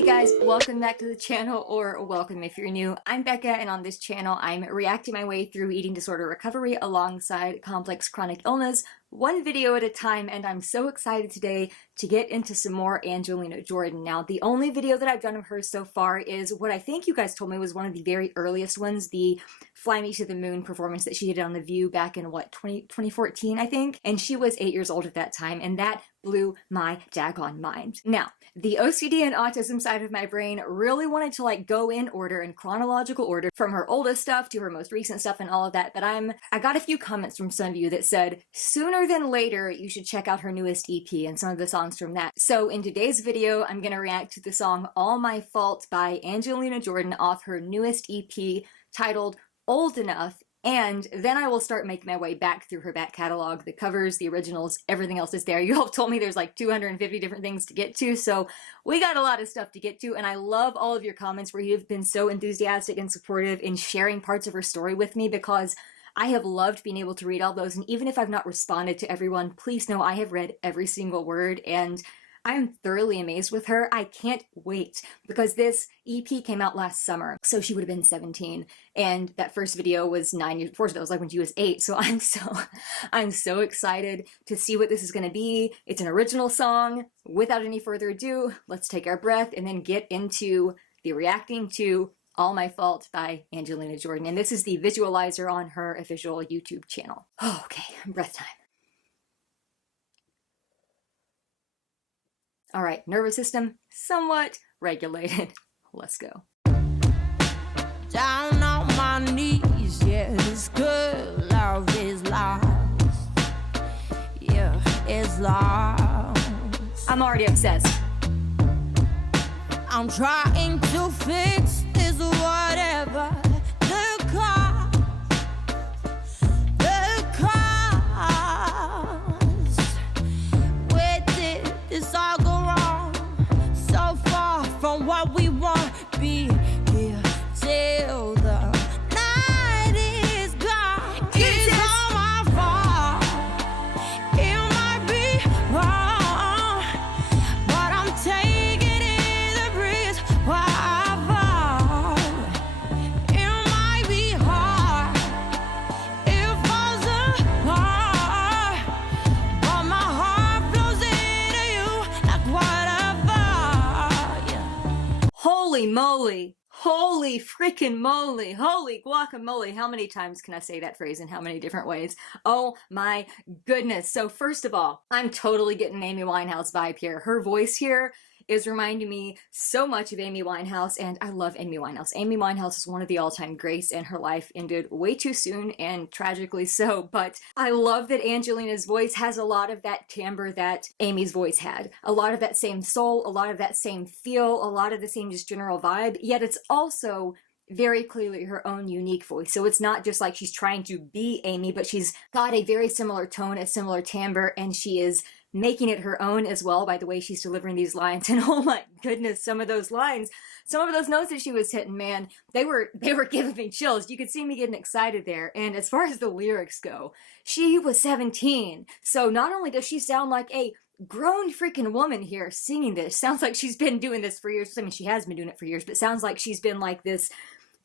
Hey guys, welcome back to the channel, or welcome if you're new. I'm Becca, and on this channel I'm reacting my way through eating disorder recovery alongside complex chronic illness, one video at a time, and I'm so excited today to get into some more Angelina Jordan. Now, the only video that I've done of hers so far is what I think you guys told me was one of the very earliest ones, the Fly Me to the Moon performance that she did on The View back in, 2014, I think? And she was 8 years old at that time, and that blew my daggone mind. Now, the OCD and autism side of my brain really wanted to go in order, in chronological order, from her oldest stuff to her most recent stuff and all of that, but I got a few comments from some of you that said sooner than later you should check out her newest EP and some of the songs from that. So in today's video, I'm gonna react to the song All My Fault by Angelina Jordan off her newest EP titled Old Enough, and then I will start making my way back through her back catalog, the covers, the originals, everything else is there. You all told me there's like 250 different things to get to, so we got a lot of stuff to get to, and I love all of your comments where you've been so enthusiastic and supportive in sharing parts of her story with me, because I have loved being able to read all those, and even if I've not responded to everyone, please know I have read every single word, and I am thoroughly amazed with her. I can't wait, because this EP came out last summer, so she would have been 17, and that first video was 9 years before, so that was like when she was 8, so I'm so excited to see what this is going to be. It's an original song. Without any further ado, let's take our breath and then get into the reacting to All My Fault by Angelina Jordan, and this is the visualizer on her official YouTube channel. Oh, okay, breath time. All right, nervous system somewhat regulated. Let's go. Down on my knees, yeah, this good love is lost. Yeah, it's lost. I'm already obsessed. I'm trying to fix this whatever the cost. The cost. Where did this all go wrong? So far from what we want, be here till the night is gone. It's all my fault. It might be wrong, but I'm taking in the breeze while I fall. It might be hard, it falls apart, but my heart flows into you like waterfall. Yeah. Holy moly. Holy freaking moly. Holy guacamole. How many times can I say that phrase in how many different ways? Oh my goodness. So first of all, I'm totally getting Amy Winehouse vibe here. Her voice here is reminding me so much of Amy Winehouse, and I love Amy Winehouse. Amy Winehouse is one of the all-time greats, and her life ended way too soon, and tragically so, but I love that Angelina's voice has a lot of that timbre that Amy's voice had. A lot of that same soul, a lot of that same feel, a lot of the same just general vibe, yet it's also very clearly her own unique voice. So it's not just like she's trying to be Amy, but she's got a very similar tone, a similar timbre, and she is making it her own as well by the way she's delivering these lines. And oh my goodness, some of those lines, some of those notes that she was hitting, man, they were giving me chills. You could see me getting excited there. And as far as the lyrics go, she was 17. So not only does she sound like a grown freaking woman here singing this, sounds like she's been doing this for years. I mean, she has been doing it for years, but it sounds like she's been like this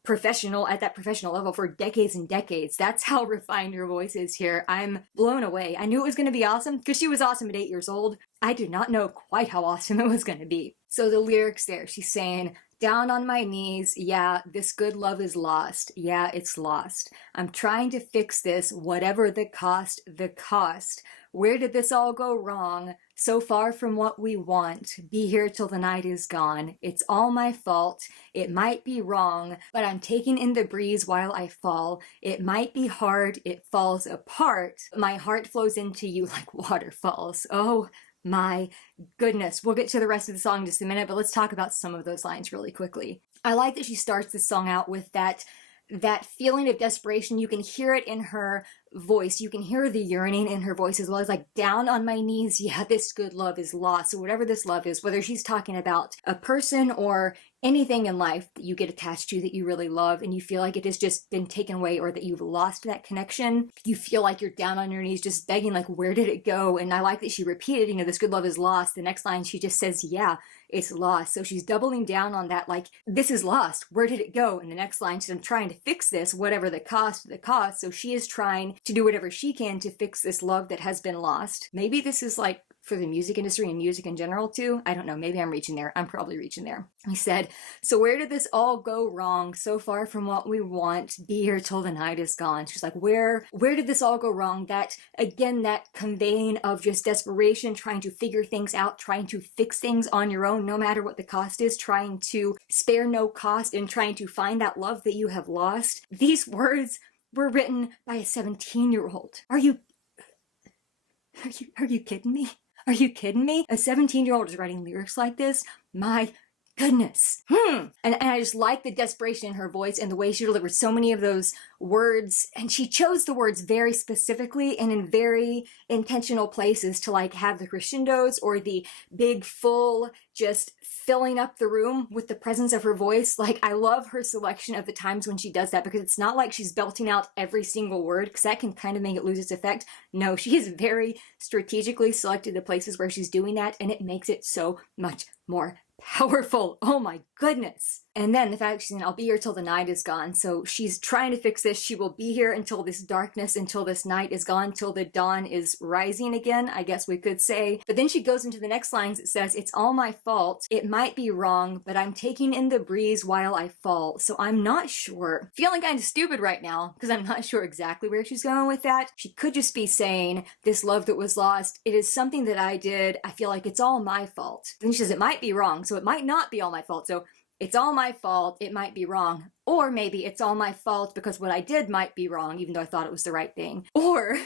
professional at that professional level for decades and decades. That's how refined her voice is here. I'm blown away. I knew it was going to be awesome because she was awesome at 8 years old. I did not know quite how awesome it was going to be. So the lyrics there, she's saying, down on my knees, yeah, this good love is lost. Yeah, it's lost. I'm trying to fix this, whatever the cost, the cost. Where did this all go wrong? So far from what we want. Be here till the night is gone. It's all my fault. It might be wrong, but I'm taking in the breeze while I fall. It might be hard. It falls apart. My heart flows into you like waterfalls. Oh my goodness. We'll get to the rest of the song in just a minute, but let's talk about some of those lines really quickly. I like that she starts this song out with that feeling of desperation. You can hear it in her voice. You can hear the yearning in her voice as well. As like, down on my knees, yeah, this good love is lost. So whatever this love is, whether she's talking about a person or anything in life that you get attached to that you really love and you feel like it has just been taken away or that you've lost that connection, you feel like you're down on your knees just begging, like, where did it go? And I like that she repeated, you know, this good love is lost. The next line she just says, yeah, it's lost. So she's doubling down on that, like, this is lost. Where did it go? And the next line she's, I'm trying to fix this, whatever the cost. So she is trying to do whatever she can to fix this love that has been lost. Maybe this is like for the music industry and music in general too. I don't know, maybe I'm reaching there. I'm probably reaching there. He said, so where did this all go wrong? So far from what we want, be here till the night is gone. She's like, where did this all go wrong? That, again, that conveying of just desperation, trying to figure things out, trying to fix things on your own, no matter what the cost is, trying to spare no cost and trying to find that love that you have lost. These words were written by a 17-year-old. Are you kidding me? Are you kidding me? A 17-year-old is writing lyrics like this? My goodness. And I just like the desperation in her voice and the way she delivered so many of those words. And she chose the words very specifically and in very intentional places to like have the crescendos or the big full just filling up the room with the presence of her voice. Like, I love her selection of the times when she does that, because it's not like she's belting out every single word, because that can kind of make it lose its effect. No, she has very strategically selected the places where she's doing that, and it makes it so much more powerful. Oh my goodness. And then the fact she's saying, I'll be here till the night is gone. So she's trying to fix this. She will be here until this darkness, until this night is gone, till the dawn is rising again, I guess we could say. But then she goes into the next lines. It says, it's all my fault. It might be wrong, but I'm taking in the breeze while I fall. So I'm not sure. Feeling kind of stupid right now because I'm not sure exactly where she's going with that. She could just be saying, this love that was lost, it is something that I did. I feel like it's all my fault. Then she says, it might be wrong. So it might not be all my fault. So it's all my fault, it might be wrong. Or maybe it's all my fault because what I did might be wrong, even though I thought it was the right thing. Or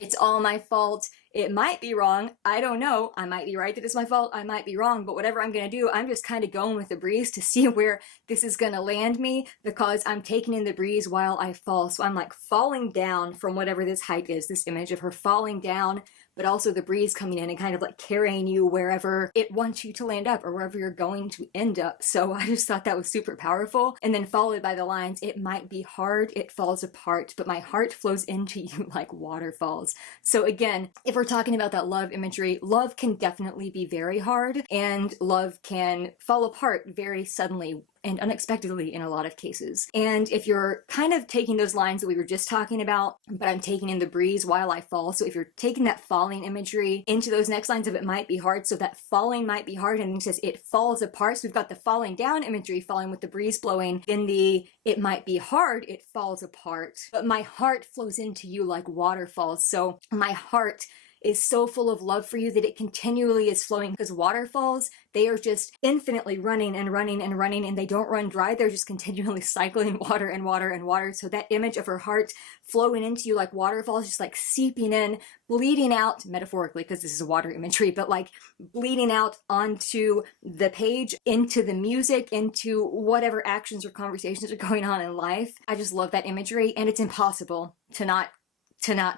it's all my fault, it might be wrong, I don't know, I might be right that it's my fault, I might be wrong, but whatever I'm gonna do, I'm just kind of going with the breeze to see where this is gonna land me, because I'm taking in the breeze while I fall. So I'm like falling down from whatever this height is, this image of her falling down, but also the breeze coming in and kind of like carrying you wherever it wants you to land up or wherever you're going to end up. So I just thought that was super powerful. And then followed by the lines, it might be hard, it falls apart, but my heart flows into you like waterfalls. So again, if we're talking about that love imagery, love can definitely be very hard, and love can fall apart very suddenly and unexpectedly in a lot of cases. And if you're kind of taking those lines that we were just talking about, but I'm taking in the breeze while I fall. So if you're taking that falling imagery into those next lines of it might be hard, so that falling might be hard, and then it says it falls apart. So we've got the falling down imagery, falling with the breeze blowing. Then the it might be hard, it falls apart. But my heart flows into you like waterfalls. So my heart is so full of love for you that it continually is flowing, because waterfalls, they are just infinitely running and running and running, and they don't run dry. They're just continually cycling water and water and water. So that image of her heart flowing into you like waterfalls, just like seeping in, bleeding out, metaphorically, because this is a water imagery, but like bleeding out onto the page, into the music, into whatever actions or conversations are going on in life. I just love that imagery, and it's impossible to not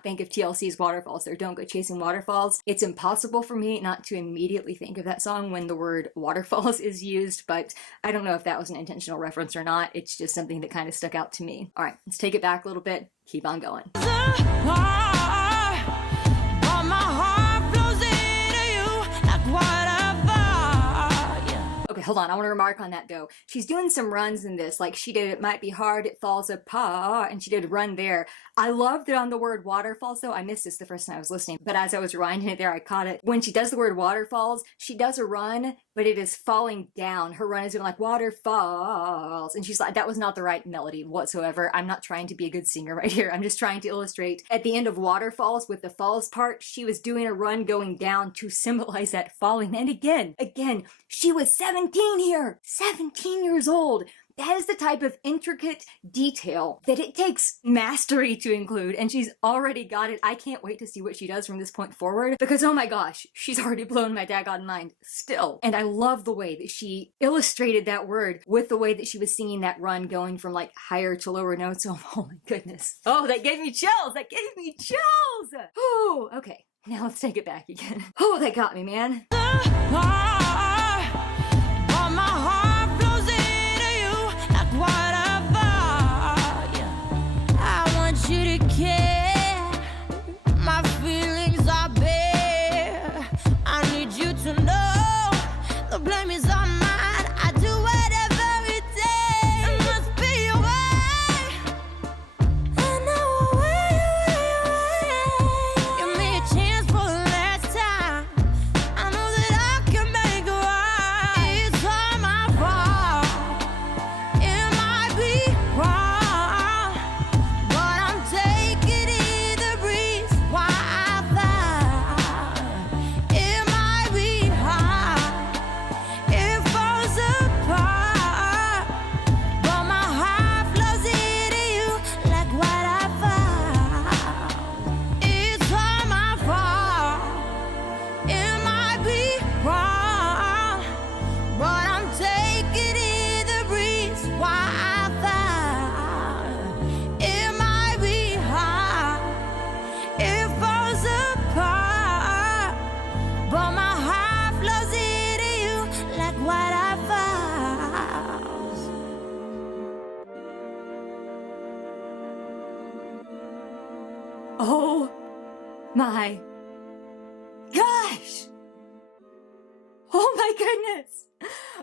think of TLC's Waterfalls. There, Don't Go Chasing Waterfalls. It's impossible for me not to immediately think of that song when the word waterfalls is used, but I don't know if that was an intentional reference or not. It's just something that kind of stuck out to me. All right, let's take it back a little bit. Keep on going. Okay, hold on. I want to remark on that though. She's doing some runs in this, like she did It Might Be Hard, It Falls Apart, and she did Run there. I love that on the word waterfalls though. I missed this the first time I was listening, but as I was rewinding it there, I caught it. When she does the word waterfalls, she does a run, but it is falling down. Her run is going like waterfalls, and she's like, that was not the right melody whatsoever. I'm not trying to be a good singer right here. I'm just trying to illustrate at the end of waterfalls with the falls part, she was doing a run going down to symbolize that falling. And again, she was 17 here, 17 years old. That is the type of intricate detail that it takes mastery to include, and she's already got it. I can't wait to see what she does from this point forward, because oh my gosh, she's already blown my daggone mind still. And I love the way that she illustrated that word with the way that she was singing that run, going from like higher to lower notes. Oh my goodness. Oh, that gave me chills. That gave me chills. Oh, okay. Now let's take it back again. Oh, that got me, man. My heart flows to know the blame is on mine. I do whatever it takes. It must be your way. I know way. Give me a chance for the last time. I know that I can make it right. It's all my fault. It might be wrong, but I'm taking in the breeze while I fly. It might be hard, it falls apart, but my heart flows into you like what I found. It's all my fault. It might be wrong, but I'm taking in the breeze while I fly. It might be hard, it falls apart, but my heart flows into you like what I found. Oh my gosh! Oh my goodness!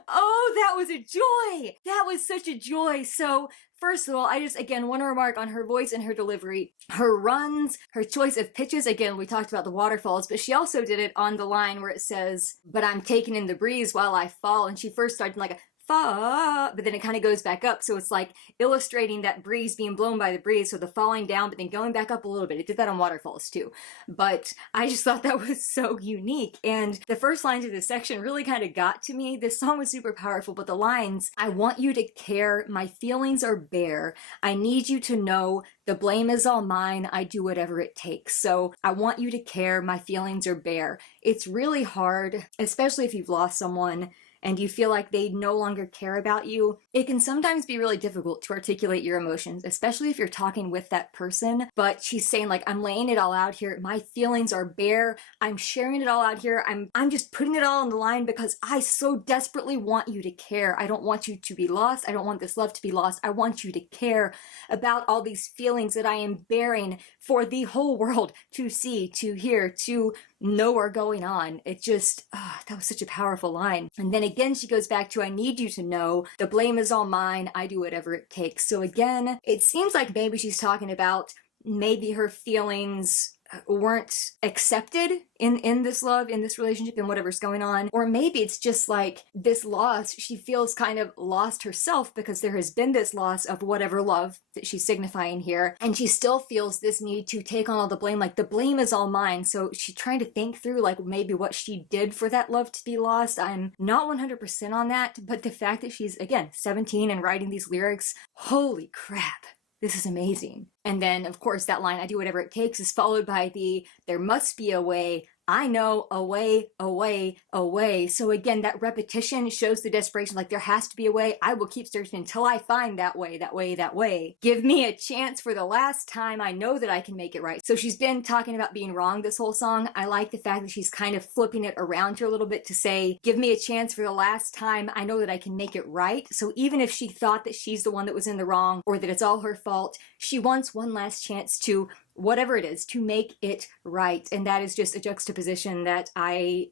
Oh, that was a joy! That was such a joy. So, first of all, I just, again, want to remark on her voice and her delivery. Her runs, her choice of pitches, again, we talked about the waterfalls, but she also did it on the line where it says, but I'm taking in the breeze while I fall, and she first started like a fa, but then it kind of goes back up, so it's like illustrating that breeze being blown by the breeze, so the falling down, but then going back up a little bit. It did that on waterfalls too, but I just thought that was so unique, and the first lines of this section really kind of got to me. This song was super powerful, but the lines, I want you to care, my feelings are bare, I need you to know, the blame is all mine, I do whatever it takes. So I want you to care, my feelings are bare. It's really hard, especially if you've lost someone and you feel like they no longer care about you. It can sometimes be really difficult to articulate your emotions, especially if you're talking with that person. But she's saying, like, I'm laying it all out here. My feelings are bare. I'm sharing it all out here. I'm just putting it all on the line because I so desperately want you to care. I don't want you to be lost. I don't want this love to be lost. I want you to care about all these feelings that I am bearing for the whole world to see, to hear, to know are going on. It just, that was such a powerful line. And then again, she goes back to, I need you to know, the blame is all mine, I do whatever it takes. So again, it seems like maybe she's talking about maybe her feelings weren't accepted in this love, in this relationship, in whatever's going on. Or maybe it's just like this loss, she feels kind of lost herself because there has been this loss of whatever love that she's signifying here, and she still feels this need to take on all the blame, like the blame is all mine. So she's trying to think through like maybe what she did for that love to be lost. I'm not 100% on that, but the fact that she's, again, 17 and writing these lyrics, holy crap. This is amazing. And then, of course, that line, I do whatever it takes, is followed by the, there must be a way, I know, a way, a way, a way. So again, that repetition shows the desperation, like there has to be a way. I will keep searching until I find that way, that way, that way. Give me a chance for the last time. I know that I can make it right. So she's been talking about being wrong this whole song. I like the fact that she's kind of flipping it around here a little bit to say, give me a chance for the last time. I know that I can make it right. So even if she thought that she's the one that was in the wrong or that it's all her fault, she wants one last chance to, whatever it is, to make it right. And that is just a juxtaposition that I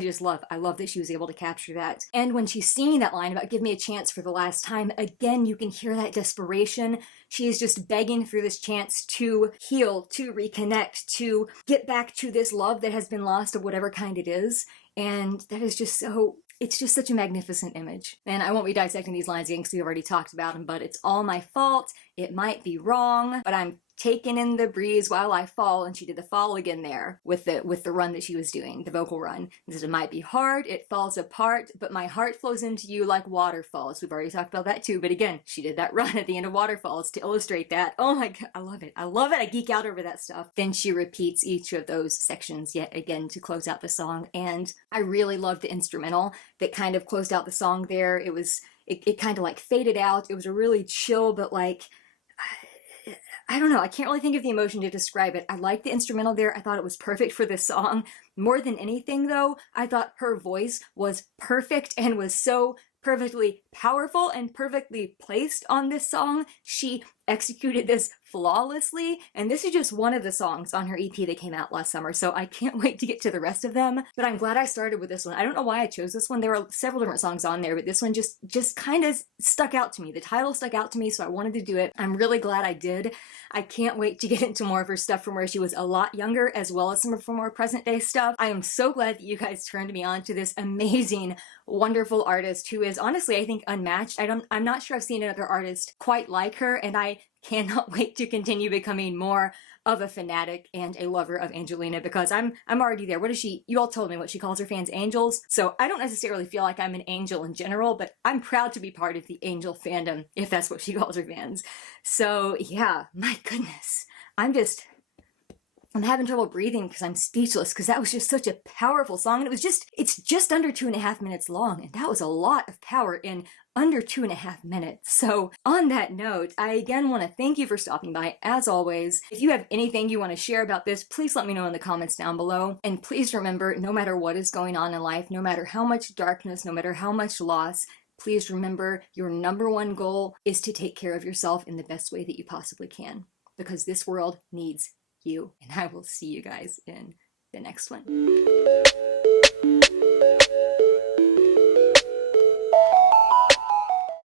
just love. I love that she was able to capture that. And when she's singing that line about give me a chance for the last time, again, you can hear that desperation. She is just begging for this chance to heal, to reconnect, to get back to this love that has been lost of whatever kind it is. And that is just so, it's just such a magnificent image. And I won't be dissecting these lines again because we've already talked about them, but it's all my fault. It might be wrong, but I'm taken in the breeze while I fall. And she did the fall again there with the run that she was doing, the vocal run. This is, it might be hard, it falls apart, but my heart flows into you like waterfalls. We've already talked about that too, but again, she did that run at the end of Waterfalls to illustrate that. Oh my god, I love it. I love it. I geek out over that stuff. Then she repeats each of those sections yet again to close out the song. And I really love the instrumental that kind of closed out the song there. It kind of like faded out. It was a really chill, but like, I don't know, I can't really think of the emotion to describe it. I like the instrumental there. I thought it was perfect for this song. More than anything though, I thought her voice was perfect and was so perfectly powerful and perfectly placed on this song. She executed this flawlessly, and this is just one of the songs on her EP that came out last summer, so I can't wait to get to the rest of them, but I'm glad I started with this one. I don't know why I chose this one. There were several different songs on there, but this one just kind of stuck out to me. The title stuck out to me, so I wanted to do it. I'm really glad I did. I can't wait to get into more of her stuff from where she was a lot younger, as well as some of her more present day stuff. I am so glad that you guys turned me on to this amazing, wonderful artist who is honestly, I think, unmatched. I'm not sure I've seen another artist quite like her, and I cannot wait to continue becoming more of a fanatic and a lover of Angelina, because I'm already there. What is she? You all told me what she calls her fans angels. So I don't necessarily feel like I'm an angel in general, but I'm proud to be part of the angel fandom, if that's what she calls her fans. So yeah, my goodness. I'm having trouble breathing because I'm speechless, because that was just such a powerful song. And it's just under 2.5 minutes long. And that was a lot of power in under 2.5 minutes. So on that note, I again want to thank you for stopping by, as always. If you have anything you want to share about this, please let me know in the comments down below. And please remember, no matter what is going on in life, no matter how much darkness, no matter how much loss, please remember your number one goal is to take care of yourself in the best way that you possibly can, because this world needs you. And I will see you guys in the next one.